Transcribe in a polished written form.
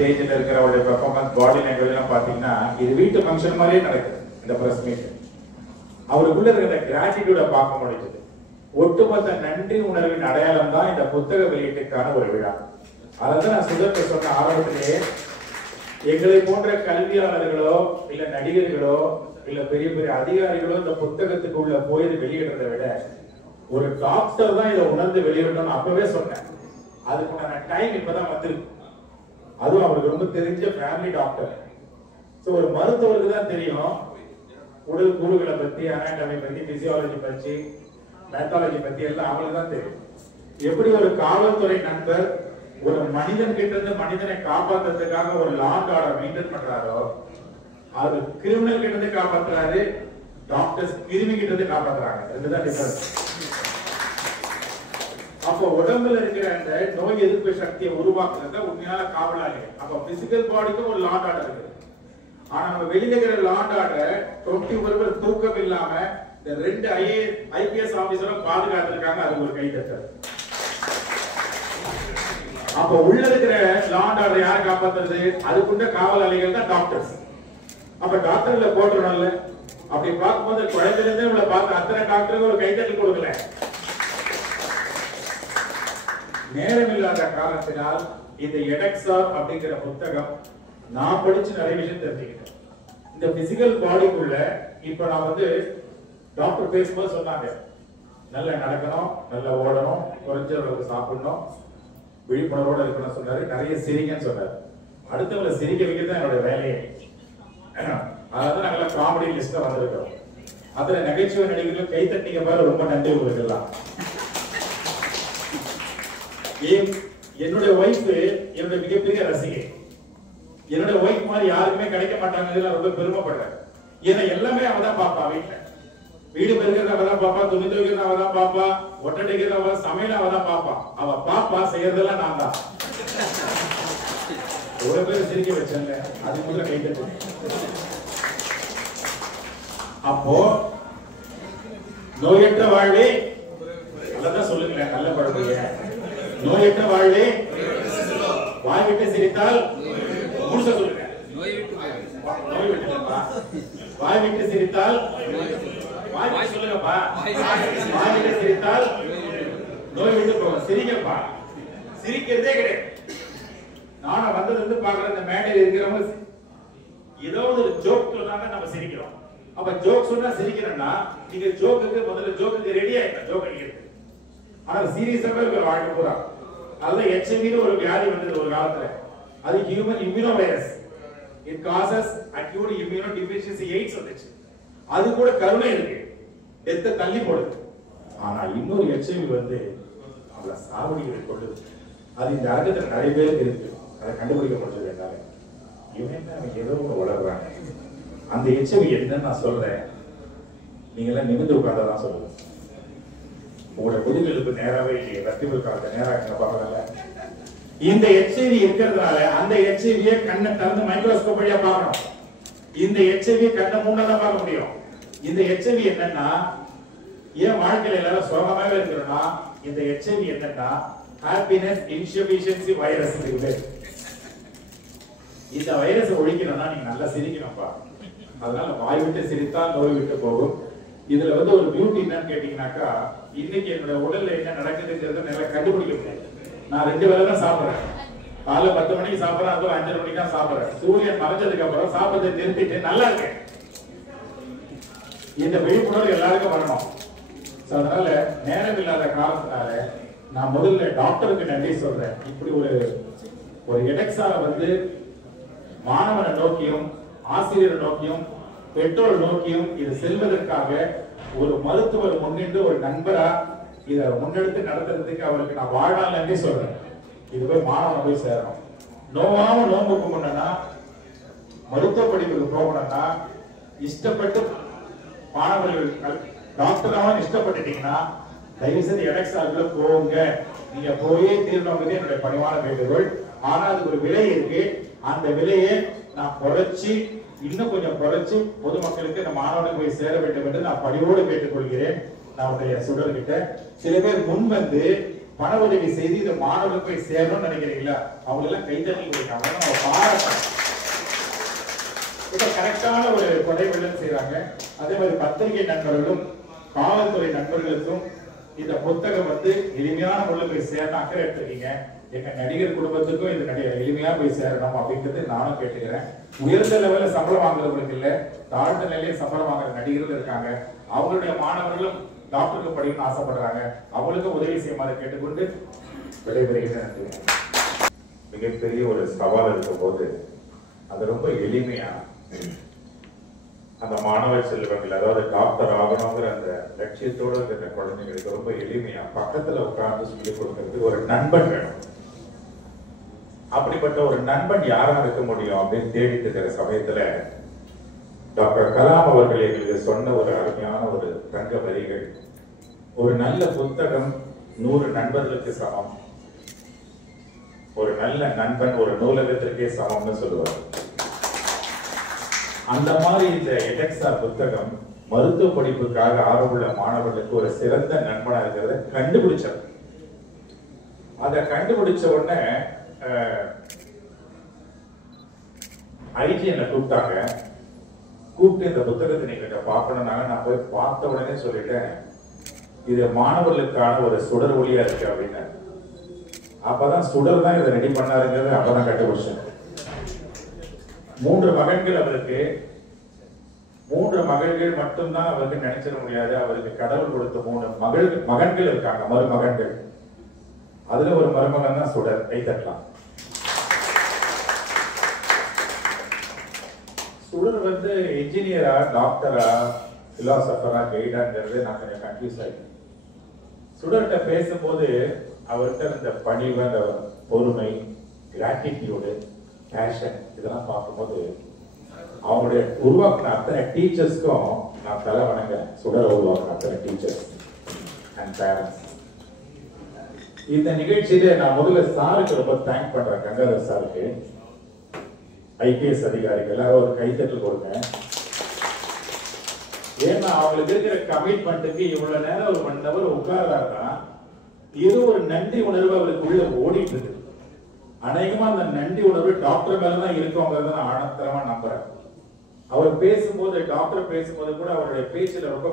ஸ்டேஜில் இருக்கிறவருடைய performance, body language எல்லாம் பார்த்தீங்கன்னா இது வீட்டு ஃபங்க்ஷன் மாதிரியே நடக்குது இந்த பிரஸ் மீட். அவருக்குள்ள இருக்கிற கிராட்டிடியூட பார்க்க முடிஞ்சது. ஒட்டுமொத்த நன்றி உணர்வின் அடையாளம் தான் இந்த புத்தக வெளியீட்டுக்கான ஒரு விழா. அதான் நான் சுதர்க்கு சொன்ன ஆரம்பத்திலேயே, எங்களை போன்ற கல்வியாளர்களோ இல்ல நடிகர்களோ இல்ல பெரிய பெரிய அதிகாரிகளோ இந்த புத்தகத்துக்குள்ள போய் வெளியிடுறதை விட ஒரு டாக்டர் தான் இதை உணர்ந்து வெளியிடணும்னு அப்பவே சொன்னேன். அதுக்குண்டான டைம் இப்பதான் வந்திருக்கு. அதுவும் அவருக்கு ரொம்ப தெரிஞ்ச ஃபேமிலி டாக்டர். ஒரு மருத்துவருக்கு தான் தெரியும் உடல் கூறுகளை பத்தி, அனாட்டமி பத்தி, பிசியாலஜி பத்தி, மெத்தாலஜி பத்தி எல்லாம் அவங்களுக்கு தான் தெரியும். எப்படி ஒரு காவல்துறை நண்பர் ஒரு மனிதன் கிட்ட இருந்து மனிதனை காப்பாற்றுறதுக்காக ஒரு லா அண்ட் ஆர்டர் மெயின்டைன் பண்றாரோ, அது கிரிமினல் கிட்ட இருந்து காப்பாற்றுறாரு, டாக்டர்ஸ் கிருமி கிட்ட இருந்து காப்பாற்றுறாங்க. ரெண்டுதான் டிஃபரன்ஸ். அப்போ உடம்புல இருக்கிற அந்த நோய் எதிர்ப்பு சக்தியை உருவாக்குறது உண்மையான காவலாளி. அப்ப பிசிக்கல் பாடிக்கும் ஒரு லா அண்ட் ஆர்டர் இருக்கு. ஆனா நம்ம வெளியில இருக்கிற லா அண்ட் ஆர்டர் 24 தூக்கம் இல்லாம இந்த 2 IPS ஆபீசரும் பாதுகாத்திருக்காங்க. அது ஒரு கைதட்டல். அப்ப உள்ள இருக்கிற லா அண்ட் ஆர்டர் யாரை காப்பாத்துறது? அதுக்குண்ட காவலாளிகள் தான் டாக்டர்ஸ். அப்ப டாக்டர்ல போட்டுறோம்ல. அப்படி பார்க்கும்போது குழந்தைல இருந்தே உள்ள பார்த்து அத்தனை டாக்டருக்கு ஒரு கைதட்டல் கொடுக்கல. நேரம் இல்லாத காரணத்தினால் இந்த எடெக்ஸார் அப்படிங்கிற புத்தகம் நான் படிச்சு நிறைய விஷயம் தெரிஞ்சுக்கிட்டேன். இந்த பிசிக்கல் பாடிக்குள்ள இப்ப நான் டாக்டர் பேசும்போது சொன்னாங்க, நல்லா நடக்கணும், நல்லா ஓடணும், குறைஞ்ச அளவுக்கு சாப்பிடணும், விழிப்புணர்வோட இருக்கணும் சொன்னாரு. நிறைய சிரிக்கன்னு சொன்னாரு. அடுத்தவங்களை சிரிக்க வைக்கிறது தான் என்னோட வேலையே. அதாவது நாங்களாம் காமெடி லிஸ்ட்ல வந்திருக்கோம். அதுல நகைச்சுவை நடிகர்கள் கைத்தட்டிங்க பாரு, ரொம்ப நன்றி உங்களுக்கு எல்லாம். என்னுடைய ஒய்ஃப் என்னுடைய மிகப்பெரிய ரசிகை. என்னோட ஒய்ஃப் மாதிரி யாருக்குமே கிடைக்க மாட்டாங்க. ரொம்ப பெருமைப்படுறேன். ஏன்னா எல்லாமே அவதான் பாப்பா. வீட்டுல வீடு பெருக்கிறது அவதான் பாப்பா, துணி துவைக்கிறது அவதான் பாப்பா, ஒட்டடிக்கிறது அவ, சமையல் அவதான் பாப்பா. அவ பாப்பா செய்யறதெல்லாம் நான் தான். ஒரு பேர் சிரிக்க வச்சேன்ல, அது முதல்ல கைத்தட்டு. அப்போ நோயற்ற வாழ்வே, நல்லதான் சொல்லுங்களேன், நல்ல பழமைய. நோயற்ற வாழ்வே வாய் விட்டு சிரித்தால், முழுசா சொல்லுங்க, நோய் விட்டு வாய் விட்டு சிரித்தால், வாய் சொல்லுங்கப்பா, வாய் விட்டு சிரித்தால் நோய் விட்டு போகும். சிரிக்கப்பா, சிரிக்கிறதே கிடையாது. நானும் வந்தது பாக்குறேன், இந்த மேடையில் இருக்கிறவங்க ஏதாவது ஒரு ஜோக் சொன்னாங்க, நம்ம சிரிக்கிறோம். அப்ப ஜோக் சொன்னா சிரிக்கிறோம்னா, நீங்க ஜோக்குக்கு முதல்ல ஜோக்குக்கு ரெடி ஆயிட்டா ஜோக் அடிக்கிறது. ஆனா சீரியஸாவே இருக்கிற வாழ்க்கை பூரா. அதுதான் HIV ஒரு வியாதி வந்தது ஒரு காலத்துல. அது human immuno virus. It causes acute immuno deficiency AIDS வந்துச்சு. அது கூட கருணை இருக்கு, டெத்தை தள்ளி போடுது. ஆனா இன்னொரு HIV அவளை சாவடிகளை கொள்ளுது. அது இந்த அரங்கத்தில் நிறைய பேருக்கு இருக்கு. அதை கண்டுபிடிக்க முடிஞ்சது என்னால. இவன் ஏதோ வளர்றாங்க. அந்த HIV என்னன்னு நான் சொல்றேன், நீங்க எல்லாம் நிமிந்து உட்கார்ந்ததான் சொல்லுங்க. உங்களோட முதுகெலும்பு நேராவே இல்லையே, வெற்றிபுல் காலத்தை நேராக பார்க்கல. இந்த HIV இருக்கிறதுனால அந்த HIV கண்ணை திறந்து மைக்ரோஸ்கோப் வழியா பார்க்கணும். இந்த HIV கண்ணை மூணாதான் பார்க்க முடியும். இந்த HIV என்னன்னா, ஏன் வாழ்க்கையில எல்லாரும் சோகமாவே இருக்கிறோம்னா, இந்த HIV என்னன்னா ஹாப்பினஸ் இன்சஃபிஷியன்சி வைரஸ். இந்த வைரஸ் ஒழிக்கணும்னா நீங்க நல்லா சிரிக்கணும்ப்பா. அதனால வாய் விட்டு சிரித்தால் நோய் விட்டு போகும். இதுல ஒரு பியூட்டி என்னன்னு கேட்டீங்கன்னாக்கா, இன்னைக்கு என்னோட உடல்ல என்ன நடக்குதுங்கிறத நல்லா கண்டுபிடிக்க முடியாது. நான் 2 வேளை தான் சாப்பிடுறேன். காலைல 10 மணிக்கு சாப்பிடுறேன், அதுவும் 5:30 மணிக்கு தான் சாப்பிடுறேன். சூரியன் மறைஞ்சதுக்கு அப்புறம் சாப்பிடுறதை நிறுத்திட்டு நல்லா இருக்கேன். இந்த விழிப்புணர்வு எல்லாருக்கும் வரணும். அதனால நேரம் இல்லாத காரணத்தினால நான் முதல்ல டாக்டருக்கு நன்றி சொல்றேன். இப்படி ஒரு எடெக்ஸாரை மாணவனை நோக்கியும் ஆசிரியரை நோக்கியும் பெற்றோர் நோக்கியும் இது செல்வதற்காக ஒரு மருத்துவர் முன்னின்று ஒரு நண்பரா இதை முன்னெடுத்து நடத்துறதுக்கு அவருக்கு நான் வாழ்நாள் நன்றி சொல்றேன். இது போய் மாணவனை போய் சேரணும். நோவாம நோம்பு கும்பிடணும்னா, மருத்துவ படிப்புக்கு போகணும்னா, இஷ்டப்பட்டு மாணவர்கள் டாக்டராக இஷ்டப்பட்டுட்டீங்கன்னா தயவு செய்து எடெக்ஸாருக்குள்ள போங்க. நீங்க போயே தீர்ணுங்கிறது என்னுடைய பணிவான வேண்டுகோள். ஆனா அதுக்கு ஒரு விலை இருக்கு. அந்த விலையை நான் குறைச்சி, இன்னும் கொஞ்சம் குறைச்சி பொதுமக்களுக்கு இந்த மாணவனுக்கு போய் சேர வேண்டும் என்று நான் பணிவோடு கேட்டுக்கொள்கிறேன். நான் சுடர்கிட்ட சில பேர் முன் பண உதவி செய்து இந்த மாணவர்களுக்கு போய் சேரணும்னு நினைக்கிறீங்களா? அவங்க எல்லாம் கைதட்டி கொடுக்காங்க. அவங்க பாராட்டணும். இப்ப கரெக்டான ஒரு கொடைவெள்ளம் செய்யறாங்க. அதே மாதிரி பத்திரிகை நண்பர்களும் காவல்துறை நண்பர்களுக்கும் இந்த புத்தகம் எளிமையான முறையில் போய் சேரணும் அக்கறை எடுத்துக்கீங்க. எங்க நடிகர் குடும்பத்துக்கும் இது எளிமையா போய் சேரணும் அப்படிங்கிறது நானும் கேட்டுக்கிறேன். உயர்ந்த லெவல்ல சம்பளம் வாங்குறவங்களுக்கு இல்ல, தாழ்ந்த நிலையில சம்பளம் வாங்குற நடிகர்கள் இருக்காங்க. அவங்களுடைய மாணவர்களும் டாக்டருக்கு படிக்கணும்னு ஆசைப்படுறாங்க. அவங்களுக்கு உதவி செய்யுமாறு கேட்டுக்கொண்டு விடைபெறுகிறேன். மிகப்பெரிய ஒரு சவால் இருக்கும் போது அது ரொம்ப எளிமையா அந்த மாணவர் செல்வங்கள், அதாவது டாக்டர் ஆகணுங்கிற அந்த லட்சியத்தோடு இருக்கிற குழந்தைங்களுக்கு ரொம்ப எளிமையா பக்கத்துல உட்கார்ந்து சொல்லிக் கொடுக்கறதுக்கு ஒரு நண்பன் வேணும். அப்படிப்பட்ட ஒரு நண்பன் யாரா இருக்க முடியும் அப்படின்னு தேடிட்டு இருக்கிற சமயத்துல டாக்டர் கலாம் அவர்கள் எங்களுக்கு சொன்ன ஒரு அருமையான ஒரு தங்க வரிகள், ஒரு நல்ல புத்தகம் 100 நண்பர்களுக்கு சமம், ஒரு நல்ல நண்பன் ஒரு நூலகத்திற்கே சமம்னு சொல்லுவார். அந்த மாதிரி இந்த எடெக்ஸா புத்தகம் மருத்துவ படிப்புக்காக ஆர்வமுள்ள மாணவர்களுக்கு ஒரு சிறந்த நண்பனா இருக்கிறத கண்டுபிடிச்சார். அதை கண்டுபிடிச்ச உடனே ஐஜி என்ன கூப்பிட்டாங்க. கூப்பிட்டு இந்த புத்தகத்தை நீங்க பார்க்கணும்னாங்க. நான் போய் பார்த்த உடனே சொல்லிட்டேன், இது மாணவர்களுக்கான ஒரு சுடர் ஒளியா இருக்கு அப்படின்னு. அப்பதான் சுடர் தான் இதை ரெடி பண்ணாருங்கிறது அப்பதான் கண்டுபிடிச்சேன். 3 மகன்கள் அவருக்கு. 3 மகள்கள் மட்டும்தான் அவருக்கு நினைச்சிட முடியாது. அவருக்கு கடவுள் கொடுத்த 3 மகன்கள் இருக்காங்க, மருமகன்கள். அதுல ஒரு மருமகன் தான் சுடர். கை தட்டலாம். சுடர் என்ஜினியரா, டாக்டரா, பிலாசபரா, கைடாங்கிறது நான் கொஞ்சம் கன்ஃபியூஸ் ஆயிட்டேன். சுடர்கிட்ட பேசும்போது அவர்கிட்ட இந்த பணிவு, அந்த பொறுமை, கிராட்டிடியூடு, பேஷன் இதெல்லாம் பார்க்கும்போது அவங்களுடைய உருவாக்கின அத்தனை டீச்சர்ஸ்க்கும் நான் தலை வணங்குறேன். சுடர் உருவாக்கின அத்தனை டீச்சர்ஸ் அண்ட் பேரண்ட்ஸ். இந்த நிகழ்ச்சியில நான் முதல்ல சாருக்கு ரொம்ப தேங்க் பண்றேன். கங்காதர் சாருக்கு, ஐபிஎஸ் அதிகாரிகள் எல்லாரும் ஒரு கைத்தட்டல் கொடுங்க. ஏன்னா அவங்களுக்கு இருக்கிற கமிட்மெண்ட்டுக்கு இவ்வளவு நேரம் ஒரு 1 hour உட்கார்றாருன்னா இது ஒரு நன்றி உணர்வு அவருக்கு உள்ள ஓடிட்டு இருக்கு. அநேகமா அந்த நன்றி உணர்வு டாக்டர் மேலதான் இருக்கோங்கிறத நான் ஆழத்தரமா நம்புறேன். அவர் பேசும்போது, டாக்டர் பேசும்போது கூட அவருடைய பேச்சுல ரொம்ப